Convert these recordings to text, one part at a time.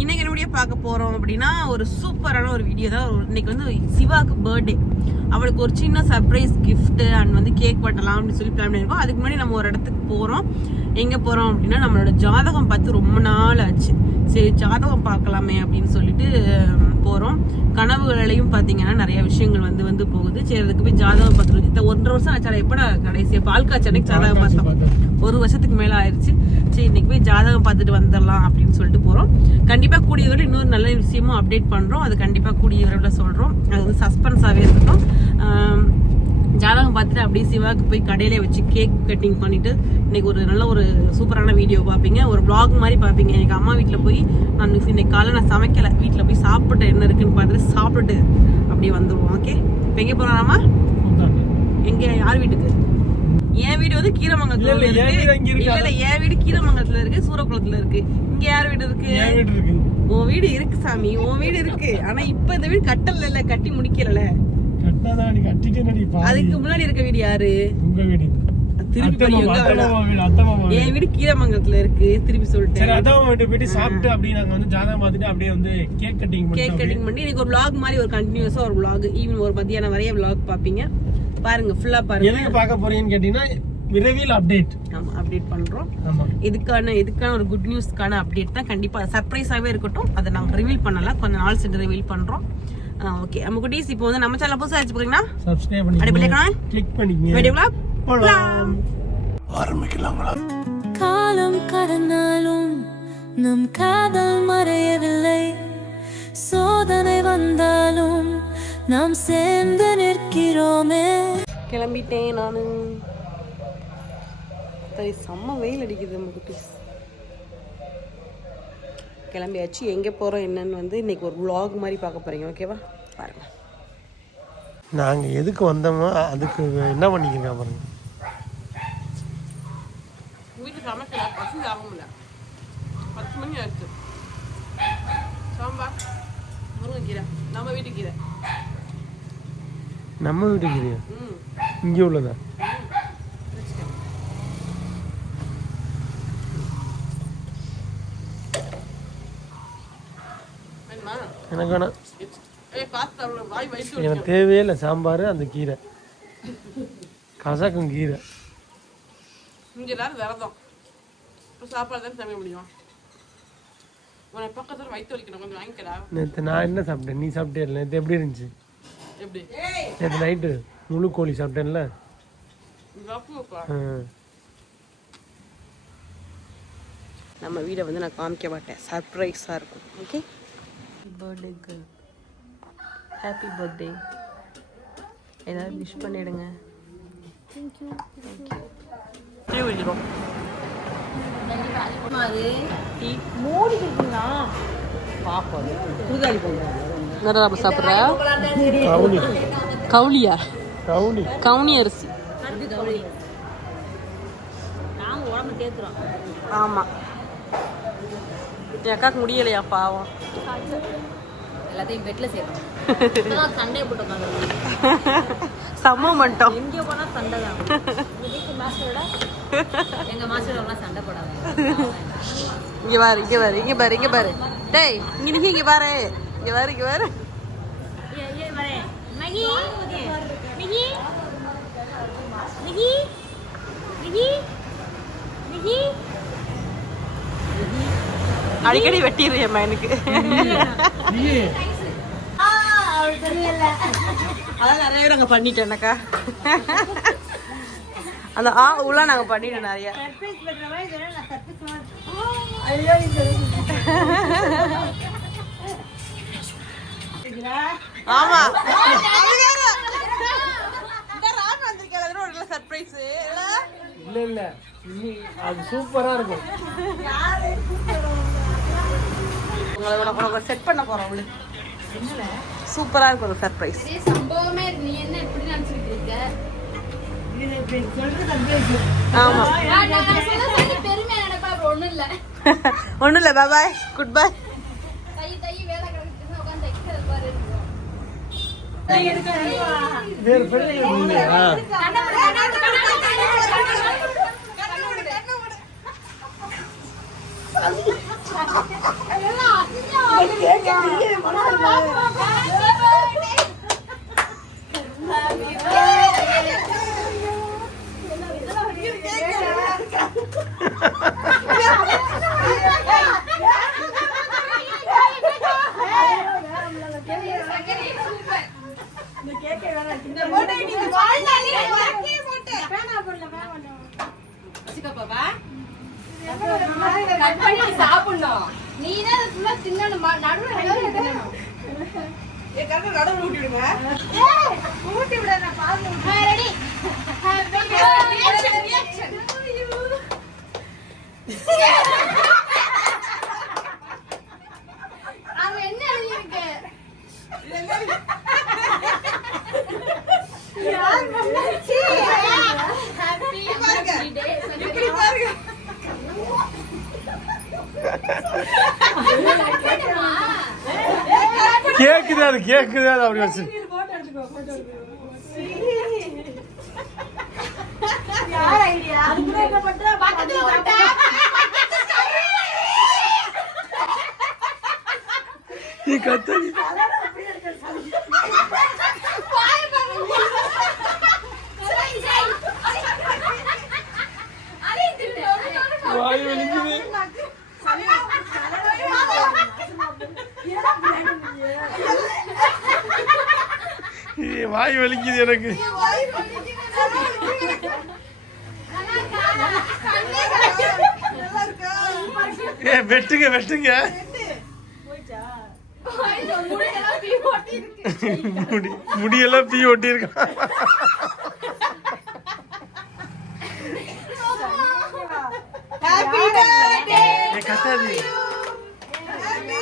இன்னைக்கு என்ன வீடியோ பார்க்க போறோம் அப்படின்னா ஒரு சூப்பரான ஒரு வீடியோ தான். இன்னைக்கு வந்து சிவாக்கு பர்த்டே, அவளுக்கு ஒரு சின்ன சர்ப்ரைஸ் கிஃப்ட் அண்ட் வந்து கேக் வெட்டலாம் அப்படின்னு சொல்லி பிளான் பண்ணிருக்கோம். அதுக்கு முன்னாடி நம்ம ஒரு இடத்துக்கு போறோம். எங்க போறோம் அப்படின்னா நம்மளோட ஜாதகம் பார்த்து ரொம்ப நாள் ஆச்சு. சரி ஜாதகம் பார்க்கலாமே அப்படின்னு சொல்லிட்டு போறோம். கனவுகளையும் பாத்தீங்கன்னா நிறைய விஷயங்கள் வந்து போகுது. சரி அதுக்கு போய் ஜாதகம் பார்த்துட்டு 1.5 வருஷம் ஆச்சால எப்படா கடைசியா பால் காய்ச்சனைக்கு ஜாதகம் பார்த்தோம். 1 வருஷத்துக்கு மேல ஆயிடுச்சு. சரி இன்னைக்கு போய் ஜாதகம் பார்த்துட்டு வந்துடலாம் அப்படின்னு சொல்லிட்டு போறோம். கண்டிப்பா கூடிய வரை இன்னொரு நல்ல விஷயமும் அப்டேட் பண்றோம். அது கண்டிப்பா கூடிய வரையில சொல்றோம். அது வந்து சஸ்பென்ஸாவே இருக்கட்டும். ஜாதகம் பார்த்துட்டு அப்படியே சிவாக்கு போய் கடையில வச்சு கேக் கட்டிங் பண்ணிட்டு இன்னைக்கு ஒரு நல்ல ஒரு சூப்பரான வீடியோ பார்ப்பீங்க. ஒரு vlog மாதிரி பார்ப்பீங்க. எனக்கு அம்மா வீட்டில் போய் நான் இன்னைக்கு காலையில் நான் சமைக்கல, வீட்டில் போய் சாப்பிட்டு என்ன இருக்குன்னு பார்த்துட்டு சாப்பிட்டுட்டு அப்படியே வந்துடுவோம். ஓகே, இப்போ எங்கே போறோம்மா? எங்க யார் வீட்டுக்கு? என் வீடு வந்து கீரமங்கலத்துல இருக்கு. இல்ல என் வீடு கீரமங்கலத்துல இருக்கு, சூரக்குளத்துல இருக்கு. இங்க யார் வீடு இருக்கு? உன் வீடு இருக்கு சாமி, உன் வீடு இருக்கு. ஆனா இப்ப இந்த வீடு கட்டல, கட்டி முடிக்கல. அதுக்கு முன்னாடி இருக்க வீடு யாரு? உங்க வீடு. என் வீடு கீரமங்கலத்துல இருக்கு. திருப்பி சொல்லிட்டேன். சாப்பிட்டு அப்படியே நாங்க வந்து ஜாதகம் பார்த்துட்டு அப்படியே வந்து கேக் கட்டிங் பண்ணி இன்னைக்கு ஒரு vlog மாதிரி ஒரு கண்டினியூஸா ஒரு vlog, ஈவன் ஒரு மத்தியானம் வரைய vlog பாப்பீங்க. பாருங்க, ஃபுல்லா பாருங்க. எதுக்கு பார்க்க போறீங்கன்னு கேட்டீங்கன்னா விரைவில் அப்டேட். ஆமா, அப்டேட் பண்றோம். இதுக்கான ஒரு குட் நியூஸ்க்கான அப்டேட் தான். கண்டிப்பா சர்ப்ரைஸாவே இருக்கட்டும். அதை நாங்க ரிவீல் பண்ணல, கொஞ்ச நாள் சென்று ரிவீல் பண்றோம். ஓகே, நம்ம குட்டீஸ் இப்போ வந்து நம்ம சேனல் புதுசா ஆச்சு போறீங்கன்னா சப்ஸ்கிரைப் பண்ணி கிளிக் பண்ணிக்கங்க. வீடியோல போலாம், ஆரம்பிக்கலாங்களா? காலம் கடந்தாலும் நம் காதல் மறையவில்லை. சோதனை வந்தாலும் நாம் சேர்ந்து நிற்கிறோமே. கிளம்பிட்டேன் நானு. செம்ம வெயில் அடிக்குது நம்ம குட்டீஸ். கிளம்பியாச்சு. எங்கே போகிறோம் என்னன்னு வந்து இன்னைக்கு ஒரு vlog மாதிரி பார்க்க போறீங்க. ஓகேவா? பாருங்க. நாங்கள் எதுக்கு வந்தோமோ அதுக்கு என்ன பண்ணிக்கிறீங்க பாருங்க. வீட்டு சமைக்கல, பசி சாப்பிடல. 10 மணி ஆச்சு. சாம்பார், முருங்கைக்கீரை, நம்ம வீட்டு கீரை. நம்ம வீட்டு கீரையா? இங்கே உள்ளதா? எனக்கு வேணாம், எனக்கு தேவையே இல்லை சாம்பார். அந்த கீரை கசக்கும் கீரை. இங்கே எல்லாரும் விரதம், இப்போ சாப்பாடு தான் சமைக்க முடியும். உனக்கு பக்கத்தில் வயிற்று வலிக்கணும், கொஞ்சம் வாங்கிக்கடா. நேற்று நான் என்ன சாப்பிட்டேன், நீ சாப்பிட்டே இல்லை. நேற்று எப்படி இருந்துச்சு? எப்படி? நேற்று நைட்டு முழு கோழி சாப்பிட்டேன்ல. நம்ம வீடை வந்து நான் காமிக்க மாட்டேன், சர்ப்ரைஸாக இருக்கும். Okay, birthday girl, happy birthday. ஏதாவது விஷ் பண்ணிடுங்க. தேங்க்யூ. விழுகிறோம். மூடி கொடுத்தீங்களா? பாப்போம். புதுதாளி போங்க. சாப்பிட்ற கவுளியா? கவுனி அரிசி. ஆமா, என் அக்காக்கு முடியலையா பாவம். எல்லாத்தையும் பெட்ல சேர்க்கணும். சண்டே போட்டு சம்ம மட்டும் எங்கே போனா சண்டை தான். மாஸ்டரோட எங்க மாஸ்டரோட சண்டை போடாது. இங்க பாரு, இங்க பாரு, இங்க பாரு, இங்க பாரு. டேய் இங்க நிக்க, இங்க பாரு, இங்க பாரு, இங்க பாரு. மகி மகி மகி மகி மகி அடிக்கடி வெட்டிடுறியம்மா எனக்கு. அதான் நிறைய பேர் நாங்க பண்ணிட்டேன்க்கா. அந்த உள்ள நாங்க பண்ணிட்டோம் நிறைய. ஆமா, சர்ப்ரைஸ் இல்ல இல்ல, அது சூப்பரா இருக்கும். உங்களை செட் பண்ண போறோம். சூப்பரா இருக்கும் ஒரு சர்ப்ரைஸ். சம்பவமே நீ என்ன இப்படி நினைச்சிட்டு இருக்க? ஆமா, பெருமையா நினைப்பா. ஒண்ணும் இல்ல, ஒண்ணும் இல்ல. பாய் பாய், குட் பை. தை தை வேலை கிடக்குன்னு உட்காந்து தைக்கிறது பாரு. வேற பெரிய சாப்பிடணும் நீ தான் தின்னணும் நடுவில் கடவுள் ஊட்டி விடுங்க ஊட்டி விட நான் பாருங்க ரெடி அவன் என்ன எழுதிருக்கு ஹாப்பி பர்த்டே இப்படி பாருங்க கேக்குது அது அப்படி வச்சு யார் ஐடியா அதுக்கு என்ன பண்றா பக்கத்துல போட்டா நீ கத்தடி வாய் வலிக்குது வாய் வலிக்குது எனக்கு வெட்டுங்க முடியெல்லாம் பீ ஒட்டி இருக்கா கத்தாது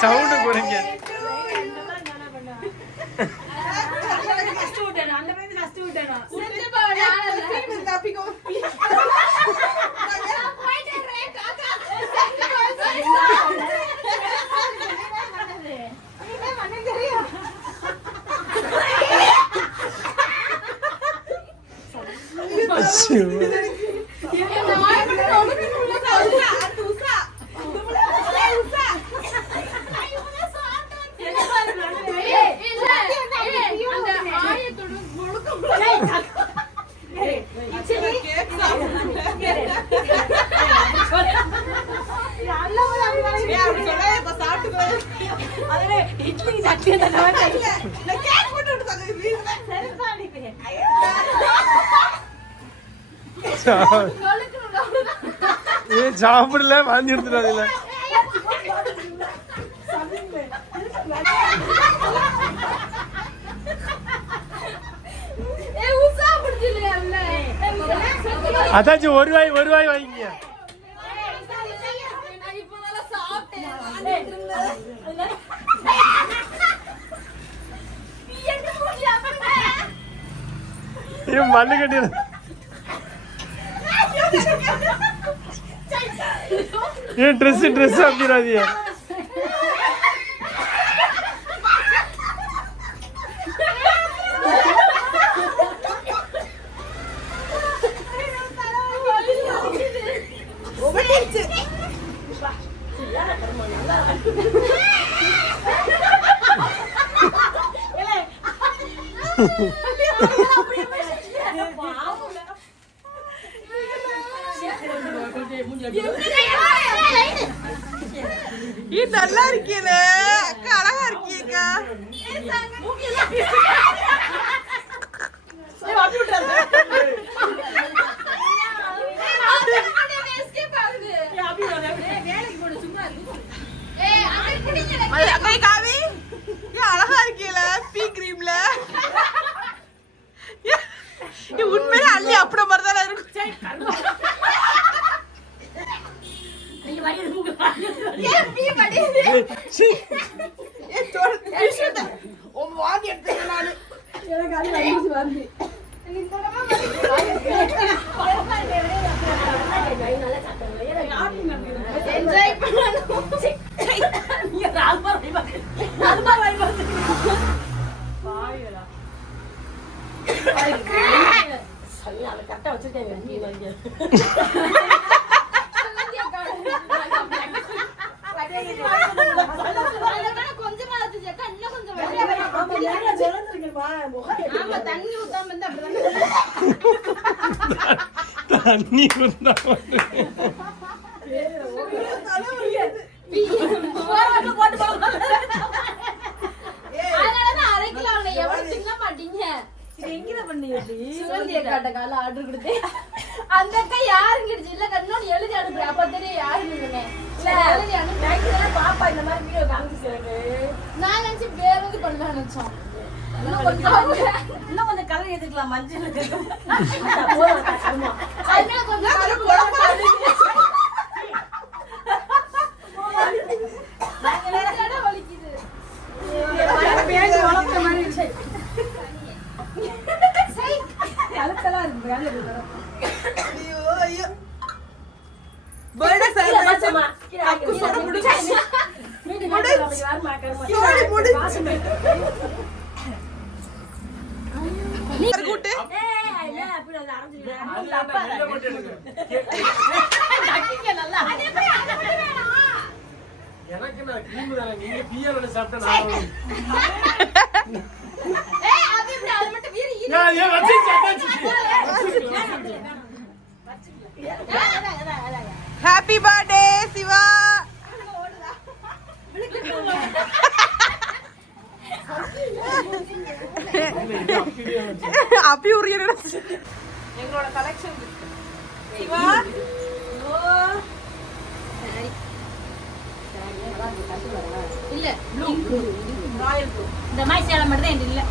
சவுண்ட் குறைங்க சாப்பிடல வாந்தி எடுத்துடாதுல அதாச்சும் ஒரு வாய் வாங்கிங்க மண்ணு கட்டி ஏன் ட்ரெஸ் அப்படிராதிய நல்லா இருக்கீல அக்கா, அழகா இருக்கீங்க. காவி அழகா இருக்கீல பீ கிரீம்ல. உண்மையில அள்ளி அப்பட மாதிரிதான் இருக்கும். கரெக்டா வச்சிருக்கேன். அண்ணி வந்தா அந்த அக்கா யாருங்க இல்ல கண்ணோட எழுதி அனுப்புறேன் அப்ப தெரியும் யாருன்னு எழுதி அனுப்பி பாப்பா இந்த மாதிரி வீடியோ காமிச்சு நான் நினைச்சு வேற எது பண்ணலாம் நினைச்சோம் இன்னும் கொஞ்சம் கலர் எடுத்துக்கலாம் மஞ்சள் எனக்கு நான் கிரீம் தானே நீங்க பியரோட சாப்பிட்டா நான் ஹாப்பி பர்த்டே சிவா. அப்படி ஒரு எங்களோட கலெக்ஷன் சிவா. இல்ல இந்த மாதிரி சேலை மட்டும் தான் இல்ல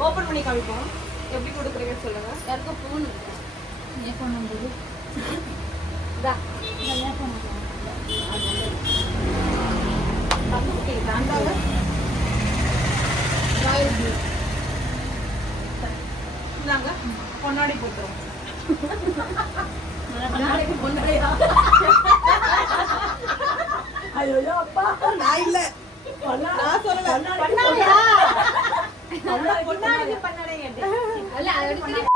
ஓபன் பண்ணி காமிப்போம். எப்படி கொடுக்குறீங்கன்னு சொல்லுங்க. யாருக்கும் போன் ஏ போன் நம்பர் இதா ஏ போன் ஓகே தாண்டால ராயல் ப்ளூ இந்தாங்க பொன்னாடி போட்டுறோம். பொன்னாடியா ஐயோ அப்பா நான் இல்ல நான் சொல்லல பொன்னாடியா பொன்னாடி பண்ணடே அல்ல அது